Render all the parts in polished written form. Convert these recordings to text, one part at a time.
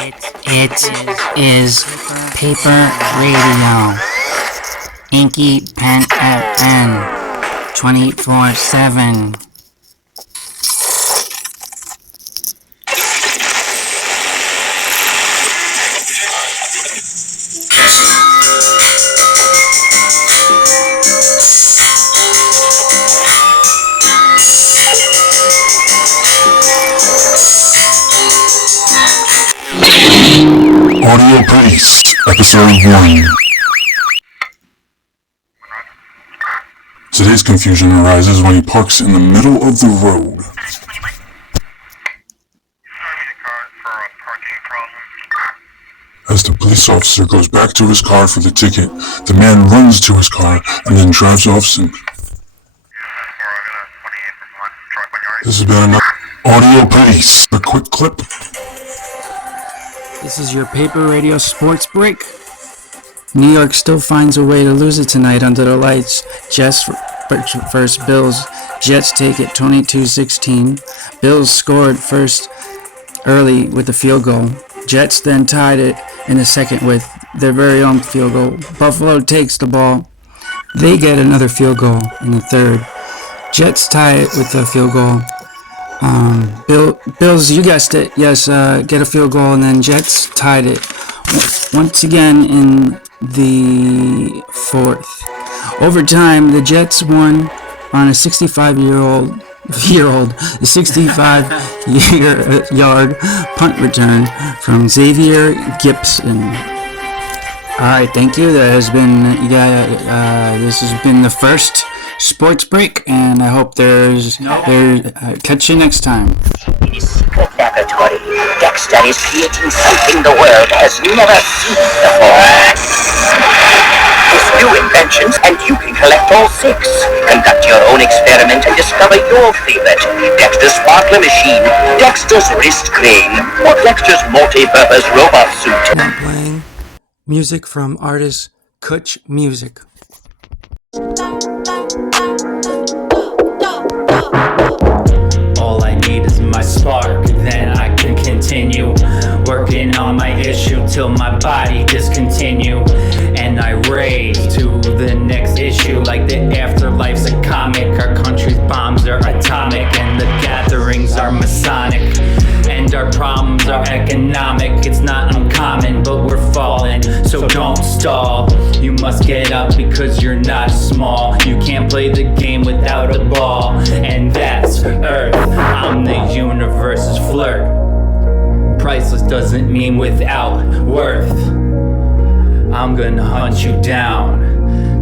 It is Paper Radio. Inky Pen FM. 24/7. Audio Police, Episode 1. Today's confusion arises when he parks in the middle of the road. As the police officer goes back to his car for the ticket, the man runs to his car and then drives off simply. This has been another Audio Police. A quick clip. This is your Paper Radio sports break. New York still finds a way to lose it tonight under the lights. Jets first Bills. Jets take it 22-16. Bills scored first early with the field goal. Jets then tied it in the second with their very own field goal. Buffalo takes the ball. They get another field goal in the third. Jets tie it with a field goal. Bills, you guessed it, yes, get a field goal, and then Jets tied it once again in the fourth. Overtime, the Jets won on a 65-yard punt return from Xavier Gipson. All right, thank you. This has been the first sports break, and I hope catch you next time. In his secret laboratory, Dexter is creating something the world has never seen before. His new inventions, and you can collect all 6. Conduct your own experiment and discover your favorite. Dexter's Sparkler Machine, Dexter's Wrist Crane, or Dexter's Multi-Purpose Robot Suit. I'm playing music from artist Kutch Music. All I need is my spark, then I can continue working on my issue till my body discontinue. And I race to the next issue like the afterlife's a comic. Our country's bombs are atomic and the gatherings are Masonic. And our problems are economic. It's not uncommon, but we're falling, so don't stall. You must get up because you're not small. You can't play the game without a ball. And that's Earth. I'm the universe's flirt. Priceless doesn't mean without worth. I'm gonna hunt you down.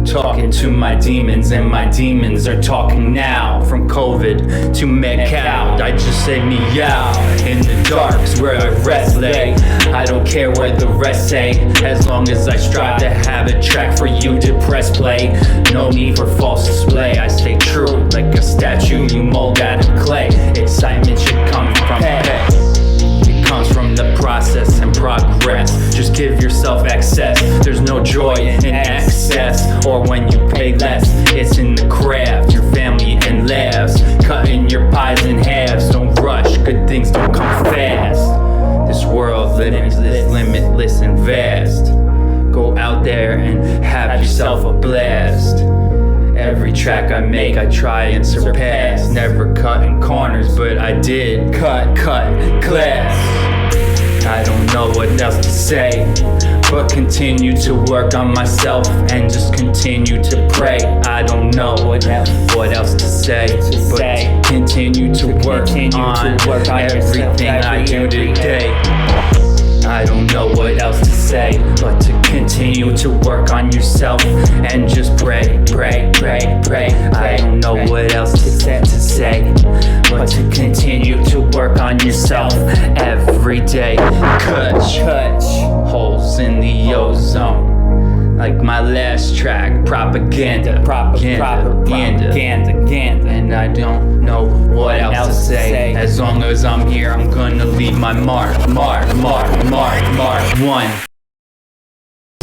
Talking to my demons, and my demons are talking now. From COVID to Mad-Cow, I just say meow. In the dark's where I rest lay. I don't care what the rest say, as long as I strive to have a track for you to press play. No need for false display, I stay true like a statue you mold out of clay. Excitement should come from pay. Comes from the process and progress. Just give yourself access. There's no joy in excess or when you pay less. It's in the craft, your family and laughs. Cutting your pies in halves. Don't rush, good things don't come fast. This world limitless and vast. Go out there and have yourself a blast. Every track I make, I try and surpass. Never cutting corners, but I did cut class. I don't know what else to say, but continue to work on myself and just continue to pray. I don't know what else to say, but continue to work on everything I do today. I don't know what else to say, but to continue to work on yourself and just pray. I don't know what else to say, but to continue to work on yourself every day. Kutch holes in the ozone. Like my last track, propaganda. And I don't know what else to say. As long as I'm here, I'm gonna leave my mark. One.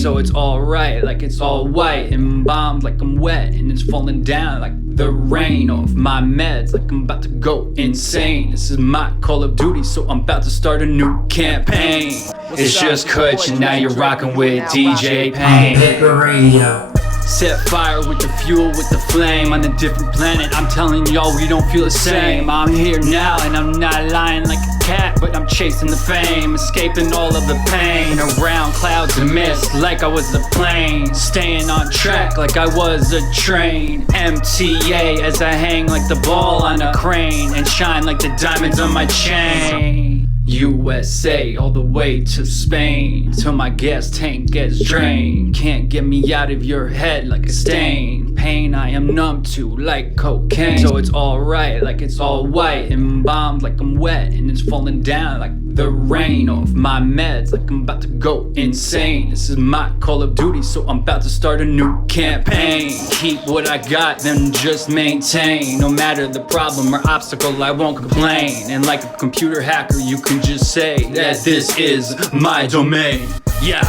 So it's alright, like it's all white and bombed like I'm wet, and it's falling down like the rain off my meds, like I'm about to go insane. This is my Call of Duty, so I'm about to start a new campaign. It's just Kutch, and now you're rocking with DJ Payne. Hit the radio. Set fire with the fuel, with the flame on a different planet. I'm telling y'all we don't feel the same. I'm here now and I'm not lying like a cat, but I'm chasing the fame, escaping all of the pain. Around clouds and mist like I was a plane, staying on track like I was a train. MTA as I hang like the ball on a crane, and shine like the diamonds on my chain. USA all the way to Spain, till my gas tank gets drained. Can't get me out of your head like a stain. Pain I am numb to like cocaine. So it's alright, like it's all white and bombed like I'm wet, and it's falling down like the rain off my meds, like I'm about to go insane. This is my Call of Duty, so I'm about to start a new campaign. Keep what I got, then just maintain. No matter the problem or obstacle, I won't complain. And like a computer hacker, you can just say that this is my domain. Yeah.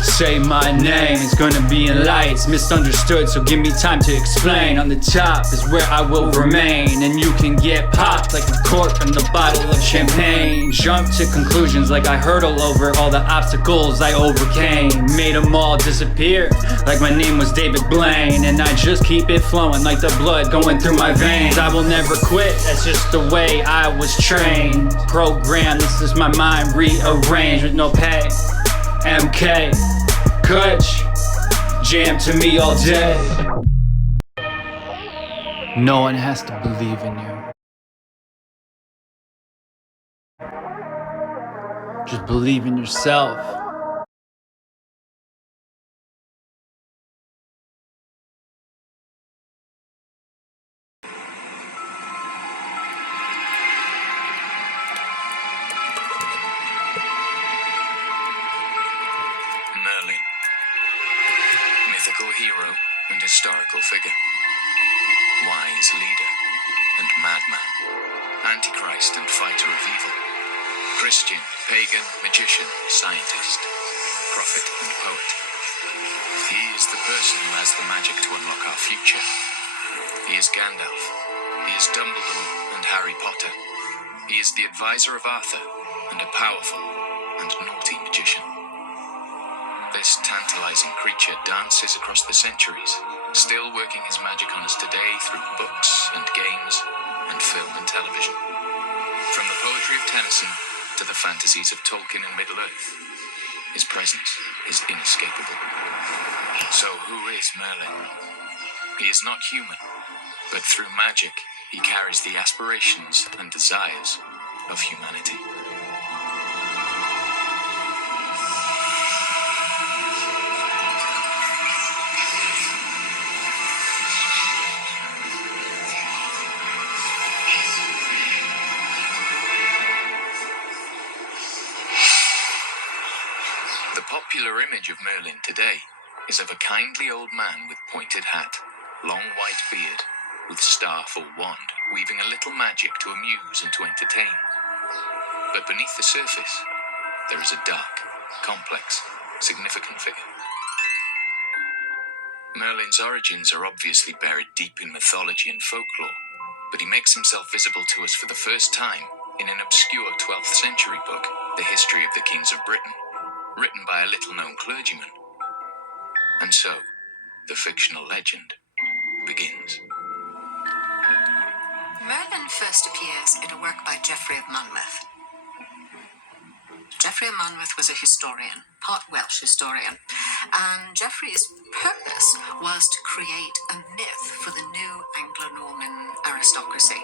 Say my name, it's gonna be in lights. Misunderstood, so give me time to explain. On the top is where I will remain, and you can get popped like a cork in the bottle of champagne. Jump to conclusions like I hurdle over all the obstacles I overcame. Made them all disappear like my name was David Blaine, and I just keep it flowing like the blood going through my veins. I will never quit, that's just the way I was trained. Programmed, this is my mind rearranged with no pay. MK, Kutch, jam to me all day. No one has to believe in you. Just believe in yourself. Merlin, mythical hero and historical figure, wise leader and madman, antichrist and fighter of evil, Christian, pagan, magician, scientist, prophet and poet. He is the person who has the magic to unlock our future. He is Gandalf, he is Dumbledore and Harry Potter. He is the advisor of Arthur and a powerful and naughty magician. This tantalizing creature dances across the centuries, still working his magic on us today through books and games and film and television. From the poetry of Tennyson to the fantasies of Tolkien and Middle-earth, his presence is inescapable. So who is Merlin? He is not human, but through magic he carries the aspirations and desires of humanity. The popular image of Merlin today is of a kindly old man with pointed hat, long white beard, with staff or wand, weaving a little magic to amuse and to entertain. But beneath the surface, there is a dark, complex, significant figure. Merlin's origins are obviously buried deep in mythology and folklore, but he makes himself visible to us for the first time in an obscure 12th century book, The History of the Kings of Britain, written by a little-known clergyman. And so, the fictional legend begins. Merlin first appears in a work by Geoffrey of Monmouth. Geoffrey of Monmouth was a historian, part Welsh historian, and Geoffrey's purpose was to create a myth for the new Anglo-Norman aristocracy.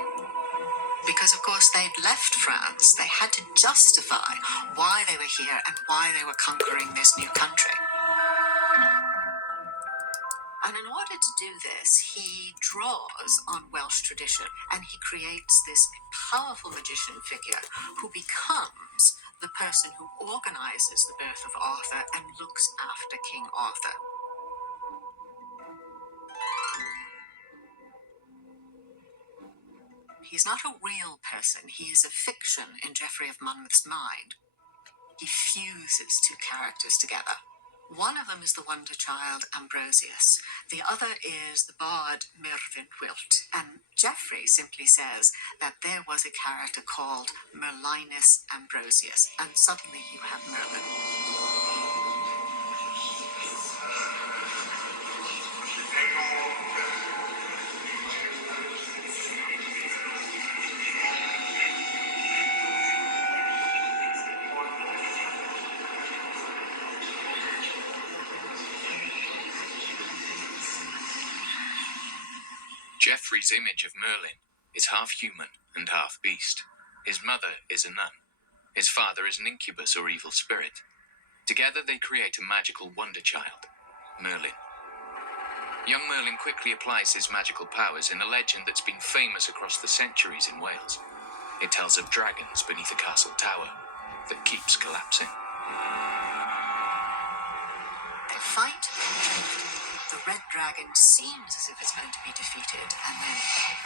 Because, of course, they'd left France, they had to justify why they were here and why they were conquering this new country. And in order to do this, he draws on Welsh tradition, and he creates this powerful magician figure who becomes the person who organizes the birth of Arthur and looks after King Arthur. He's not a real person, he is a fiction in Geoffrey of Monmouth's mind. He fuses two characters together. One of them is the wonder child Ambrosius. The other is the bard Mervyn Wilt. And Geoffrey simply says that there was a character called Merlinus Ambrosius, and suddenly you have Merlin. Geoffrey's image of Merlin is half human and half beast. His mother is a nun. His father is an incubus or evil spirit. Together they create a magical wonder child, Merlin. Young Merlin quickly applies his magical powers in a legend that's been famous across the centuries in Wales. It tells of dragons beneath a castle tower that keeps collapsing. They fight. The red dragon seems as if it's going to be defeated and then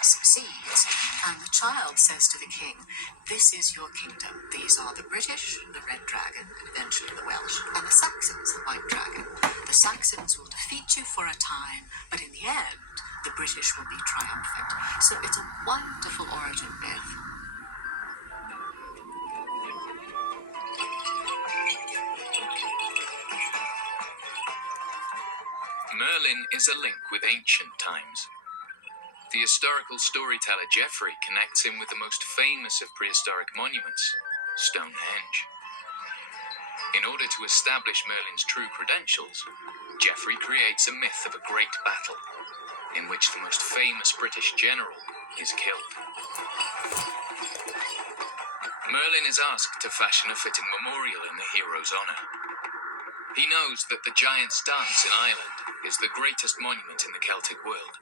succeeds. And the child says to the king, "This is your kingdom. These are the British, the red dragon, and eventually the Welsh, and the Saxons, the white dragon. The Saxons will defeat you for a time, but in the end, the British will be triumphant." So it's a wonderful origin myth. Merlin is a link with ancient times. The historical storyteller Geoffrey connects him with the most famous of prehistoric monuments, Stonehenge. In order to establish Merlin's true credentials, Geoffrey creates a myth of a great battle, in which the most famous British general is killed. Merlin is asked to fashion a fitting memorial in the hero's honor. He knows that the Giant's Dance in Ireland is the greatest monument in the Celtic world,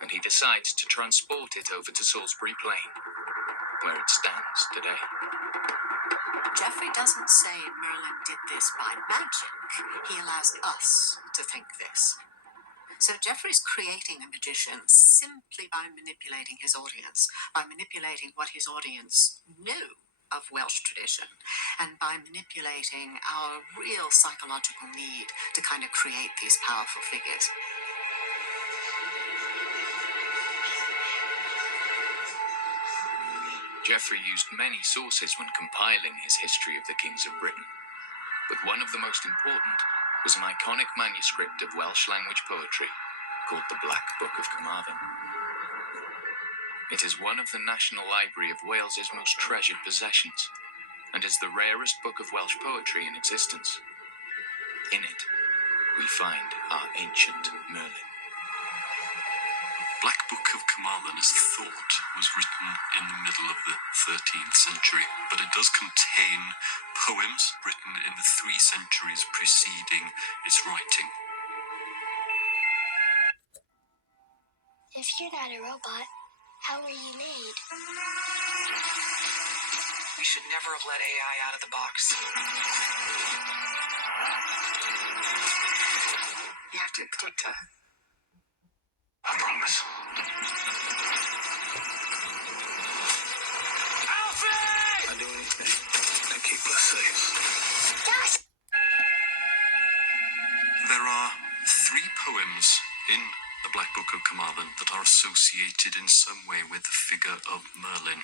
and he decides to transport it over to Salisbury Plain, where it stands today. Geoffrey doesn't say Merlin did this by magic. He allows us to think this. So Geoffrey's creating a magician simply by manipulating his audience, by manipulating what his audience knew of Welsh tradition, and by manipulating our real psychological need to kind of create these powerful figures. Geoffrey used many sources when compiling his history of the kings of Britain, but one of the most important was an iconic manuscript of Welsh language poetry called the Black Book of Carmarthen. It is one of the National Library of Wales's most treasured possessions, and is the rarest book of Welsh poetry in existence. In it, we find our ancient Merlin. Black Book of Carmarthen is thought was written in the middle of the 13th century, but it does contain poems written in the 3 centuries preceding its writing. If you're not a robot, how were you made? We should never have let AI out of the box. You have to take time. I promise. Alfie! I'll do anything to keep us safe. There are 3 poems in the Black Book of Carmarthen that are associated in some way with the figure of Merlin.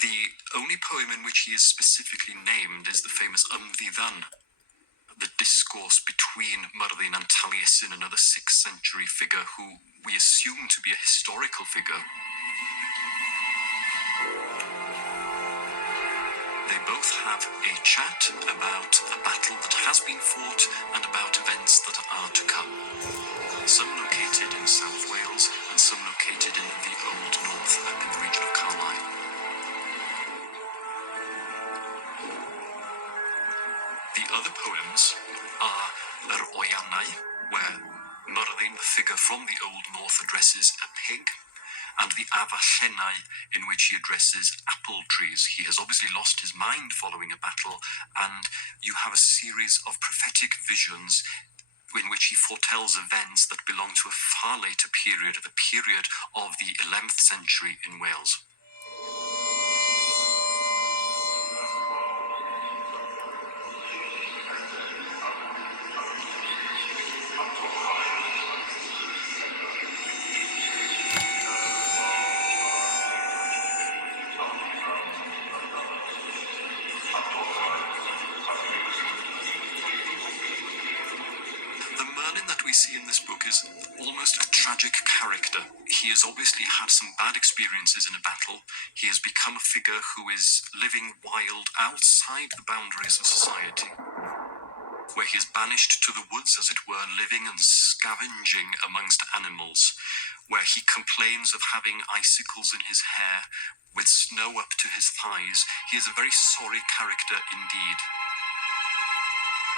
The only poem in which he is specifically named is the famous Ymddiddan, the discourse between Merlin and Taliesin, another 6th century figure who we assume to be a historical figure. They both have a chat about a battle that has been fought and about events that are to come. Some located in South Wales and some located in the Old North up in the region of Carlisle. The other poems are Yr Oiannau, where Merlin, the figure from the Old North, addresses a pig, and the Avallenau, in which he addresses apple trees. He has obviously lost his mind following a battle, and you have a series of prophetic visions in which he foretells events that belong to a far later period, the period of the 11th century in Wales. Merlin that we see in this book is almost a tragic character. He has obviously had some bad experiences in a battle. He has become a figure who is living wild outside the boundaries of society, where he is banished to the woods, as it were, living and scavenging amongst animals, where he complains of having icicles in his hair, with snow up to his thighs. He is a very sorry character indeed.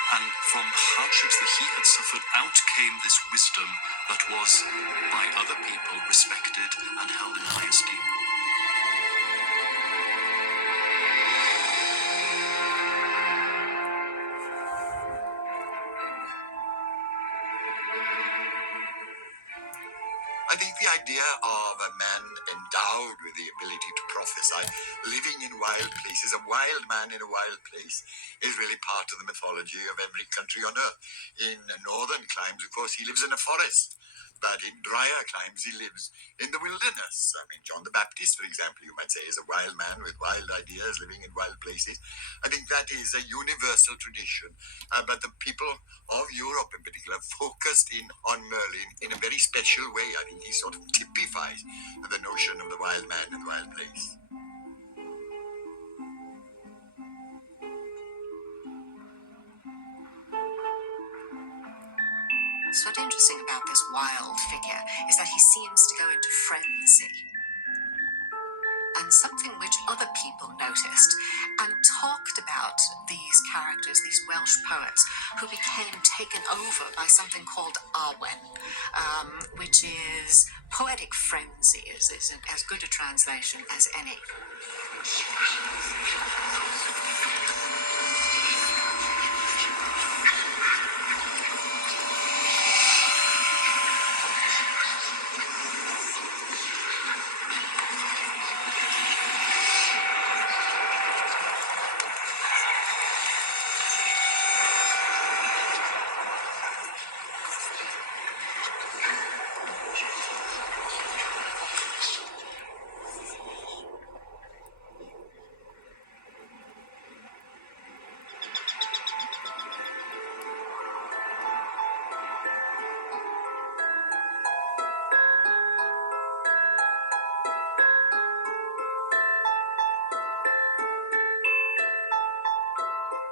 And from the hardships that he had suffered, out came this wisdom that was, by other people, respected and held in high esteem. I think the idea of a man endowed with the ability to prophesy, living in wild places, a wild man in a wild place, is really part of the mythology of every country on earth. In northern climes, of course, he lives in a forest. But in drier climes, he lives in the wilderness. I mean, John the Baptist, for example, you might say, is a wild man with wild ideas, living in wild places. I think that is a universal tradition. But the people of Europe, in particular, focused in on Merlin in a very special way. I think he sort of typifies the notion of the wild man and the wild place. So what's interesting about this wild figure is that he seems to go into frenzy. And something which other people noticed and talked about these characters, these Welsh poets, who became taken over by something called Arwen, which is poetic frenzy, is as good a translation as any.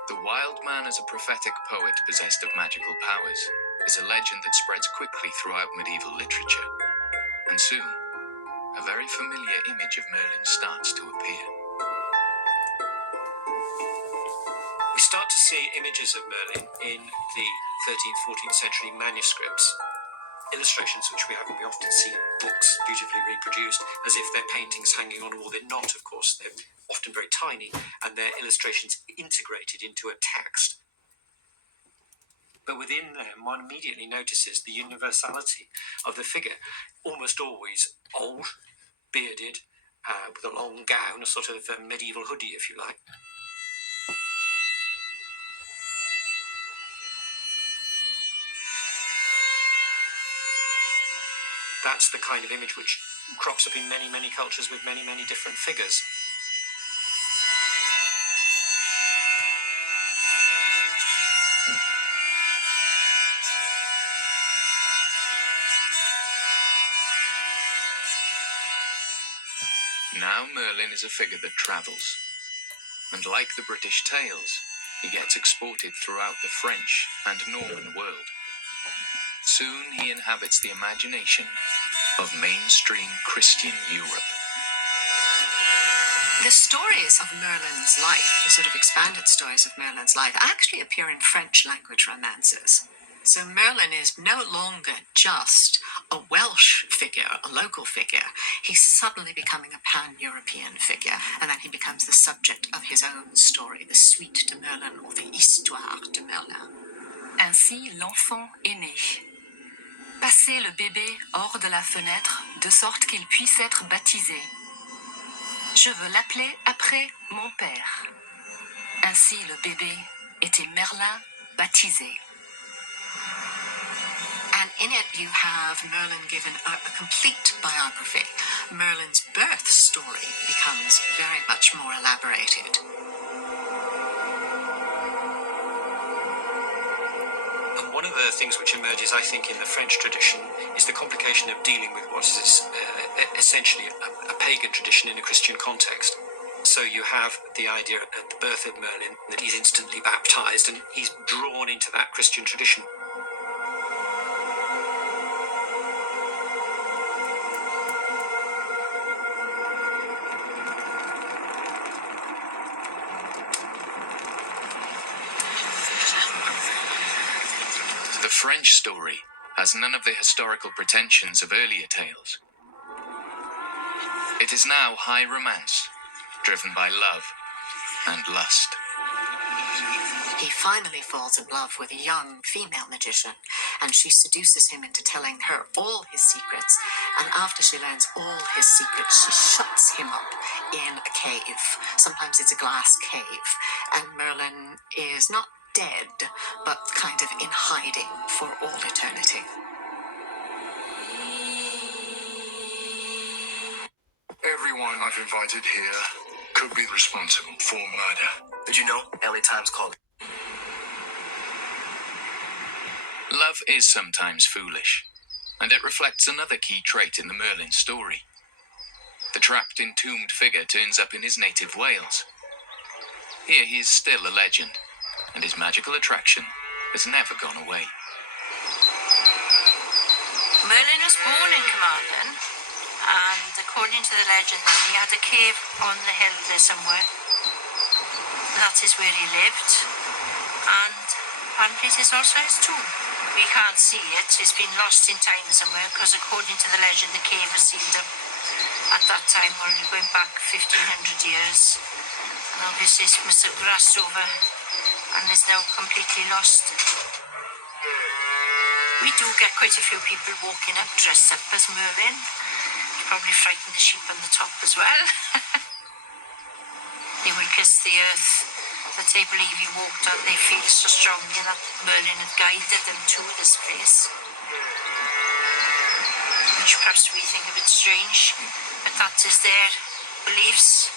The wild man as a prophetic poet possessed of magical powers is a legend that spreads quickly throughout medieval literature, and soon, a very familiar image of Merlin starts to appear. We start to see images of Merlin in the 13th, 14th century manuscripts, illustrations which we often see in books beautifully reproduced, as if they're paintings hanging on a wall. They're not, of course. They're often very tiny, and they're illustrations integrated into a text. But within them, one immediately notices the universality of the figure, almost always old, bearded, with a long gown, a sort of medieval hoodie, if you like. That's the kind of image which crops up in many, many cultures with many, many different figures. Now Merlin is a figure that travels, and like the British tales, he gets exported throughout the French and Norman world. Soon he inhabits the imagination of mainstream Christian Europe. The stories of Merlin's life, the sort of expanded stories of Merlin's life, actually appear in French language romances. So Merlin is no longer just a Welsh figure, a local figure. He's suddenly becoming a pan-European figure, and then he becomes the subject of his own story, the Suite de Merlin, or the Histoire de Merlin. Ainsi, l'enfant est né. Passez le bébé hors de la fenêtre, de sorte qu'il puisse être baptisé. Je veux l'appeler après mon père. Ainsi, le bébé était Merlin baptisé. And in it you have Merlin given a complete biography. Merlin's birth story becomes very much more elaborated. And one of the things which emerges, I think, in the French tradition is the complication of dealing with what is essentially a pagan tradition in a Christian context. So you have the idea at the birth of Merlin that he's instantly baptized and he's drawn into that Christian tradition. The French story has none of the historical pretensions of earlier tales. It is now high romance, driven by love and lust. He finally falls in love with a young female magician, and she seduces him into telling her all his secrets. And after she learns all his secrets, she shuts him up in a cave. Sometimes it's a glass cave. And Merlin is not dead, but kind of in hiding for all eternity. Everyone I've invited here could be responsible for murder. Did you know LA Times called it? Love is sometimes foolish, and it reflects another key trait in the Merlin story. The trapped, entombed figure turns up in his native Wales. Here he is still a legend, and his magical attraction has never gone away. Merlin was born in Carmarthen, and according to the legend, he had a cave on the hill there somewhere. That is where he lived, and apparently it is also his tomb. We can't see it, it's been lost in time somewhere, because according to the legend, the cave was sealed up at that time, only going back 1500 years. And obviously it must have grassed over and is now completely lost. We do get quite a few people walking up dressed up as Merlin. You probably frighten the sheep on the top as well. They will kiss the earth that they believe he walked on. They feel so strongly that Merlin had guided them to this place, which perhaps we think a bit strange, but that is their beliefs.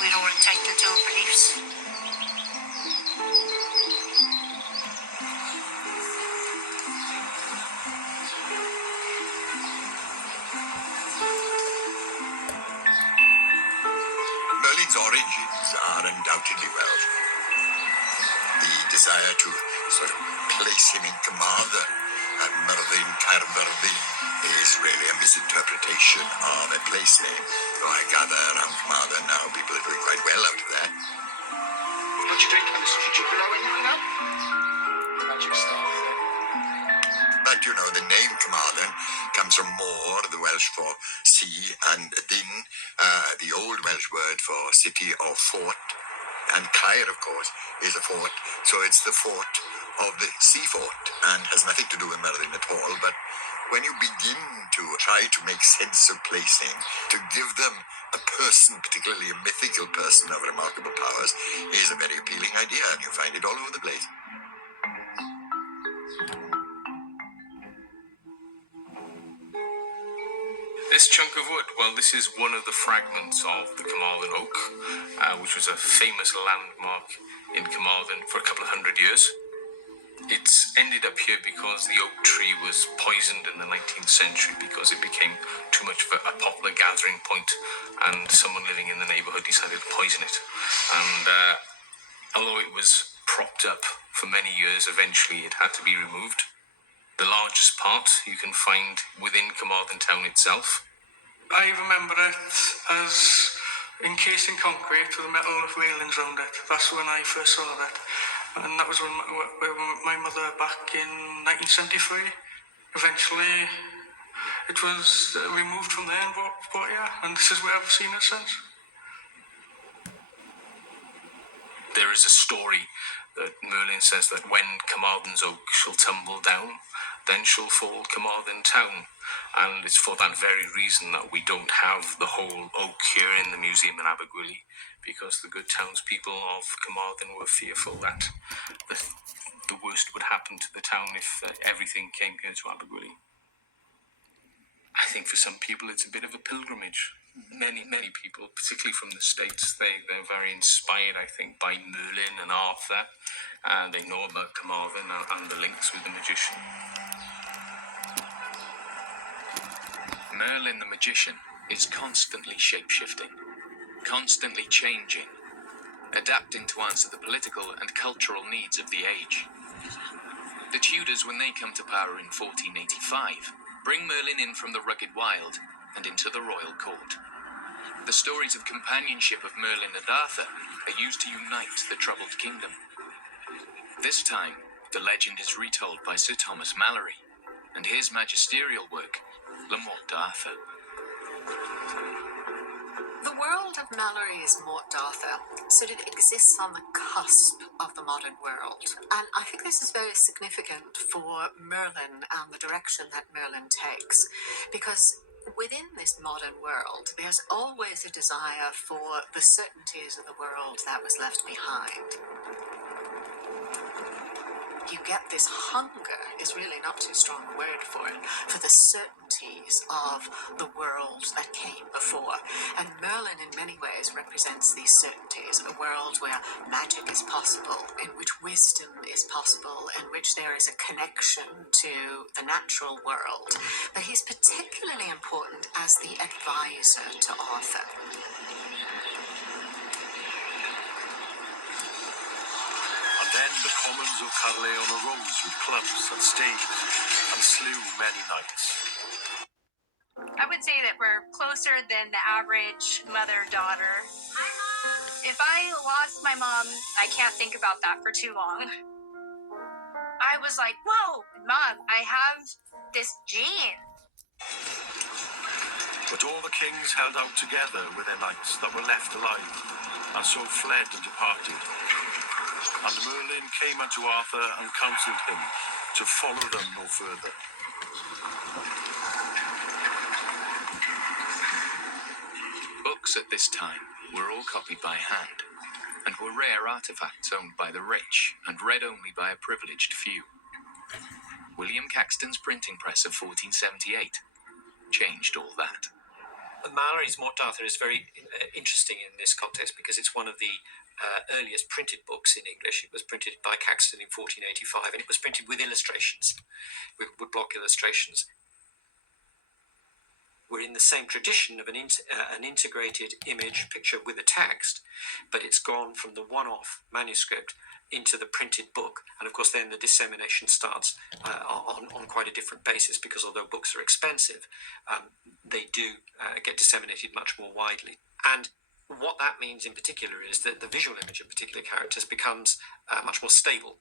We're all entitled to our beliefs. Merlin's origins are undoubtedly Welsh. The desire to sort of place him in Carmarthen, Myrddin, Caerfyrddin, is really a misinterpretation of a place name. So I gather around Carmarthen now people are doing quite well out of that. What you drink, Alice? Did you blow anything up? Magic stuff. But you know, the name Carmarthen comes from Môr, the Welsh for sea, and Din, the old Welsh word for city or fort. And Caer, of course, is a fort, so it's the fort of the sea fort, and has nothing to do with Merlin at all. But when you begin to try to make sense of placing, to give them a person, particularly a mythical person of remarkable powers, is a very appealing idea, and you find it all over the place. This chunk of wood, well, this is one of the fragments of the Carmarthen oak, which was a famous landmark in Carmarthen for a couple of hundred years. It's ended up here because the oak tree was poisoned in the 19th century because it became too much of a popular gathering point, and someone living in the neighbourhood decided to poison it. And although it was propped up for many years, eventually it had to be removed. The largest part you can find within Carmarthen town itself. I remember it as encased in concrete with metal railings around it. That's when I first saw it. And that was when my mother, back in 1973, eventually it was removed from there and brought here. And this is where I've seen it since. There is a story that Merlin says that when Carmarthen's oak shall tumble down, then shall fall Carmarthen town. And it's for that very reason that we don't have the whole oak here in the museum in Abergwili, because the good townspeople of Carmarthen were fearful that the worst would happen to the town if everything came here to Abergwili. I think for some people it's a bit of a pilgrimage. many people, particularly from the States, they're very inspired, I think, by Merlin and Arthur. And they know about Carmarthen and the links with the magician. Merlin the magician is constantly shape-shifting, constantly changing, adapting to answer the political and cultural needs of the age. The Tudors, when they come to power in 1485, bring Merlin in from the rugged wild and into the royal court. The stories of companionship of Merlin and Arthur are used to unite the troubled kingdom. This time, the legend is retold by Sir Thomas Malory and his magisterial work, Le Morte d'Arthur. The world of Mallory's Morte d'Arthur sort of exists on the cusp of the modern world. And I think this is very significant for Merlin and the direction that Merlin takes. Because within this modern world, there's always a desire for the certainties of the world that was left behind. You get this hunger, is really not too strong a word for it, for the certainties of the world that came before. And Merlin in many ways represents these certainties, a world where magic is possible, in which wisdom is possible, in which there is a connection to the natural world. But he's particularly important as the advisor to Arthur. Then the commons of Caerleon arose with clubs and staves and slew many knights. I would say that we're closer than the average mother-daughter. If I lost my mom, I can't think about that for too long. I was like, whoa, Mom, I have this gene. But all the kings held out together with their knights that were left alive, and so fled and departed. And Merlin came unto Arthur and counselled him to follow them no further. Books at this time were all copied by hand, and were rare artifacts owned by the rich and read only by a privileged few. William Caxton's printing press of 1478 changed all that. Malory's Morte d'Arthur is very interesting in this context because it's one of the earliest printed books in English. It was printed by Caxton in 1485, and it was printed with illustrations, with woodblock illustrations. We're in the same tradition of an integrated image picture with a text, but it's gone from the one-off manuscript into the printed book. And of course, then the dissemination starts on quite a different basis, because although books are expensive, they do get disseminated much more widely. And what that means in particular is that the visual image of particular characters becomes much more stable,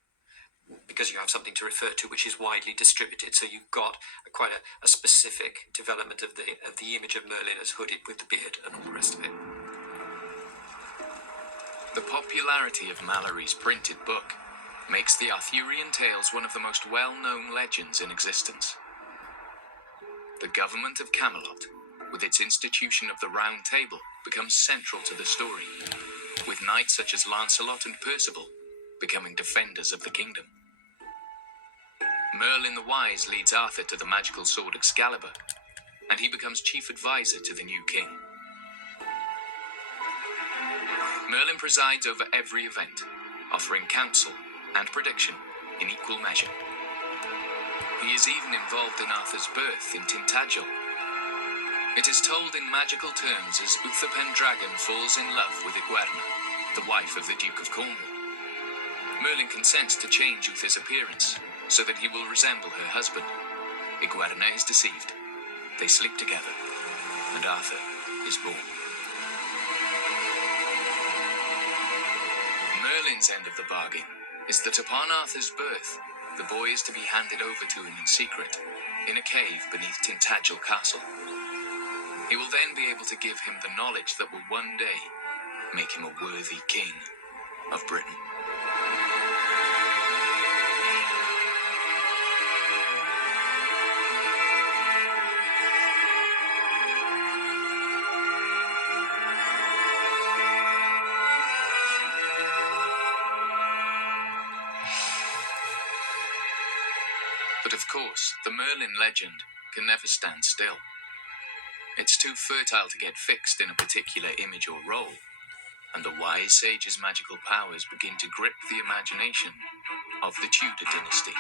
because you have something to refer to which is widely distributed. So you've got quite a specific development of the image of Merlin as hooded with the beard and all the rest of it. The popularity of Malory's printed book makes the Arthurian tales one of the most well-known legends in existence. The government of Camelot, with its institution of the Round Table, becomes central to the story, with knights such as Lancelot and Percival becoming defenders of the kingdom. Merlin the Wise leads Arthur to the magical sword Excalibur, and he becomes chief advisor to the new king. Merlin presides over every event, offering counsel and prediction in equal measure. He is even involved in Arthur's birth in Tintagel. It is told in magical terms as Uther Pendragon falls in love with Igraine, the wife of the Duke of Cornwall. Merlin consents to change Uther's appearance so that he will resemble her husband. Igraine is deceived. They sleep together, and Arthur is born. Merlin's end of the bargain is that upon Arthur's birth, the boy is to be handed over to him in secret, in a cave beneath Tintagel Castle. He will then be able to give him the knowledge that will one day make him a worthy king of Britain. But of course, the Merlin legend can never stand still. It's too fertile to get fixed in a particular image or role, and the wise sage's magical powers begin to grip the imagination of the Tudor dynasty.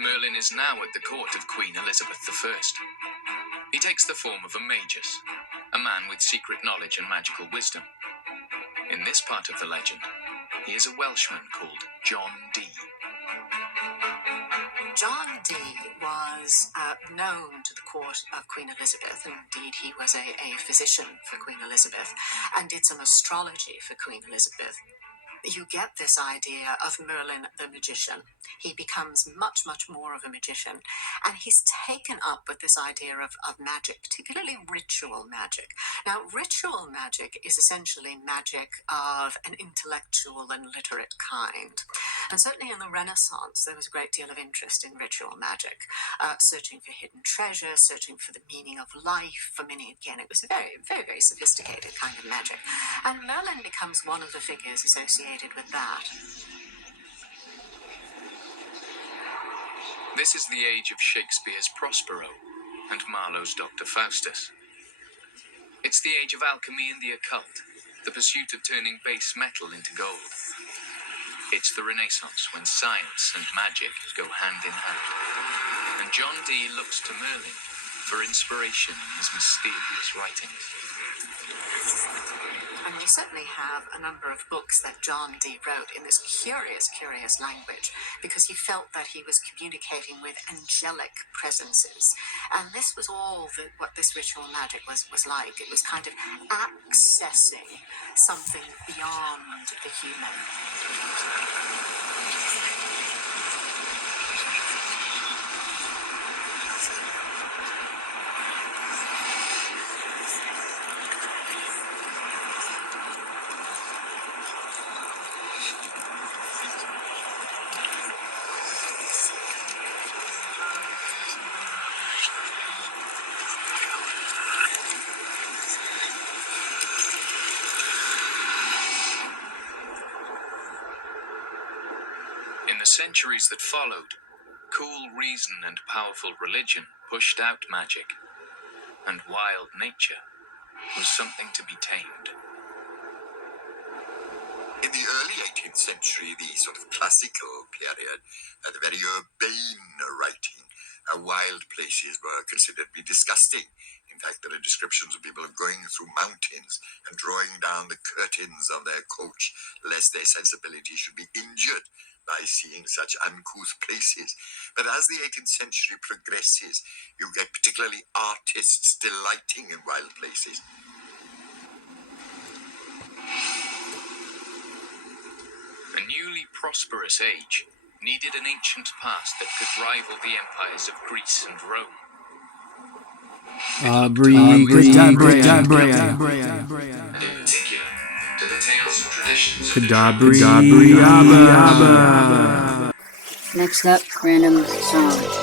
Merlin is now at the court of Queen Elizabeth I. He takes the form of a magus, a man with secret knowledge and magical wisdom. In this part of the legend, he is a Welshman called John Dee. John Dee was known to the court of Queen Elizabeth. Indeed, he was a physician for Queen Elizabeth and did some astrology for Queen Elizabeth. You get this idea of Merlin the magician. He becomes much, much more of a magician. And he's taken up with this idea of magic, particularly ritual magic. Now, ritual magic is essentially magic of an intellectual and literate kind. And certainly in the Renaissance, there was a great deal of interest in ritual magic, searching for hidden treasure, searching for the meaning of life. For many, again, it was a very, very, very sophisticated kind of magic. And Merlin becomes one of the figures associated with that. This is the age of Shakespeare's Prospero and Marlowe's Dr. Faustus. It's the age of alchemy and the occult, the pursuit of turning base metal into gold. It's the Renaissance, when science and magic go hand in hand. And John Dee looks to Merlin for inspiration in his mysterious writings. And we certainly have a number of books that John Dee wrote in this curious, curious language, because he felt that he was communicating with angelic presences. And this was all what this ritual magic was like. It was kind of accessing something beyond the human. In the centuries that followed, cool reason and powerful religion pushed out magic, and wild nature was something to be tamed. In the early 18th century, the sort of classical period, the very urbane writing, wild places were considered to be disgusting. In fact, there are descriptions of people going through mountains and drawing down the curtains of their coach, lest their sensibility should be injured by seeing such uncouth places. But as the 18th century progresses, you get particularly artists delighting in wild places. A newly prosperous age needed an ancient past that could rival the empires of Greece and Rome. And in particular, to the tales and traditions of Kadabra. Next up, random song.